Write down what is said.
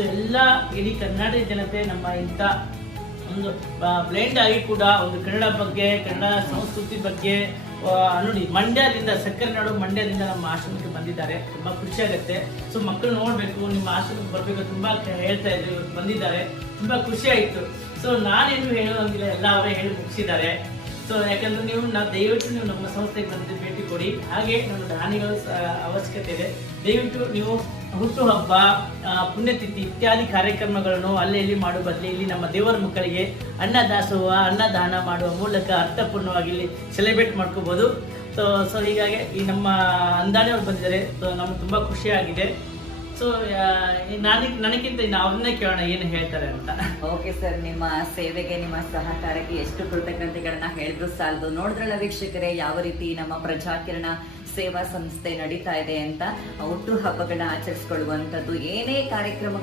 So ಎಲ್ಲ ಇಡೀ ಕರ್ನಾಟಕ ಜನತೆ ನಮ್ಮ ಇಂಥ ಒಂದು ಬ್ಲೈಂಡ್ ಆಗಿ ಕೂಡ ಒಂದು ಕನ್ನಡ ಬಗ್ಗೆ, ಕನ್ನಡ ಸಂಸ್ಕೃತಿ ಬಗ್ಗೆ ನೋಡಿ, ಮಂಡ್ಯದಿಂದ ಸಕ್ಕರೆ ನಾಡು ಮಂಡ್ಯದಿಂದ ನಮ್ಮ ಆಶ್ರಮಕ್ಕೆ ಬಂದಿದ್ದಾರೆ. ತುಂಬಾ ಖುಷಿ ಆಗುತ್ತೆ. ಸೊ ಮಕ್ಕಳು ನೋಡ್ಬೇಕು, ನಿಮ್ಮ ಆಶ್ರಮಕ್ಕೆ ಬರ್ಬೇಕು ತುಂಬಾ ಹೇಳ್ತಾ ಇದ್ರು, ಇವತ್ತು ಬಂದಿದ್ದಾರೆ, ತುಂಬಾ ಖುಷಿ ಆಯ್ತು. ಸೊ ನಾನೇನು ಹೇಳೋಂಗಿಲ್ಲ, ಎಲ್ಲ ಅವರೇ ಹೇಳಿ ಮುಗಿಸಿದ್ದಾರೆ. ಸೊ ಯಾಕಂದ್ರೆ ದಯವಿಟ್ಟು ನೀವು ನಮ್ಮ ಸಂಸ್ಥೆಗೆ ಬಂದು ಭೇಟಿ ಕೊಡಿ. ಹಾಗೆ ನಮ್ಮ ದಾನಿಗಳ ಅವಶ್ಯಕತೆ ಇದೆ. ದಯವಿಟ್ಟು ನೀವು ಹುಟ್ಟುಹಬ್ಬ, ಪುಣ್ಯತಿಥಿ ಇತ್ಯಾದಿ ಕಾರ್ಯಕ್ರಮಗಳನ್ನು ಅಲ್ಲಿ ಮಾಡುವ ಬದಲು ಇಲ್ಲಿ ನಮ್ಮ ದೇವರ ಮಕ್ಕಳಿಗೆ ಅನ್ನದಾನ ಮಾಡುವ ಮೂಲಕ ಅರ್ಥಪೂರ್ಣವಾಗಿ ಇಲ್ಲಿ ಸೆಲೆಬ್ರೇಟ್ ಮಾಡ್ಕೋಬಹುದು. ಸೊ ಹೀಗಾಗಿ ಈ ನಮ್ಮ ಅಂದಾಣಿಯವರು ಬಂದಿದ್ದಾರೆ. ಸೊ ನಮ್ಗೆ ತುಂಬಾ ಖುಷಿ ಆಗಿದೆ. ಸೊ ನನಗಿಂತ ಅವ್ರನ್ನೇ ಕೇಳೋಣ ಏನು ಹೇಳ್ತಾರೆ ಅಂತ. ಓಕೆ ಸರ್, ನಿಮ್ಮ ಸೇವೆಗೆ, ನಿಮ್ಮ ಸಹಕಾರಕ್ಕೆ ಎಷ್ಟು ಕೃತಜ್ಞತೆಗಳನ್ನ ಹೇಳಿದ್ರು ಸಾಲದು. ನೋಡಿದ್ರಲ್ಲ ವೀಕ್ಷಕರೇ, ಯಾವ ರೀತಿ ನಮ್ಮ ಪ್ರಜಾಕಿರಣ ಸೇವಾ ಸಂಸ್ಥೆ ನಡೀತಾ ಇದೆ ಅಂತ. ಹುಟ್ಟು ಹಬ್ಬಗಳನ್ನ ಆಚರಿಸ್ಕೊಳ್ಳುವಂಥದ್ದು, ಏನೇ ಕಾರ್ಯಕ್ರಮಗಳು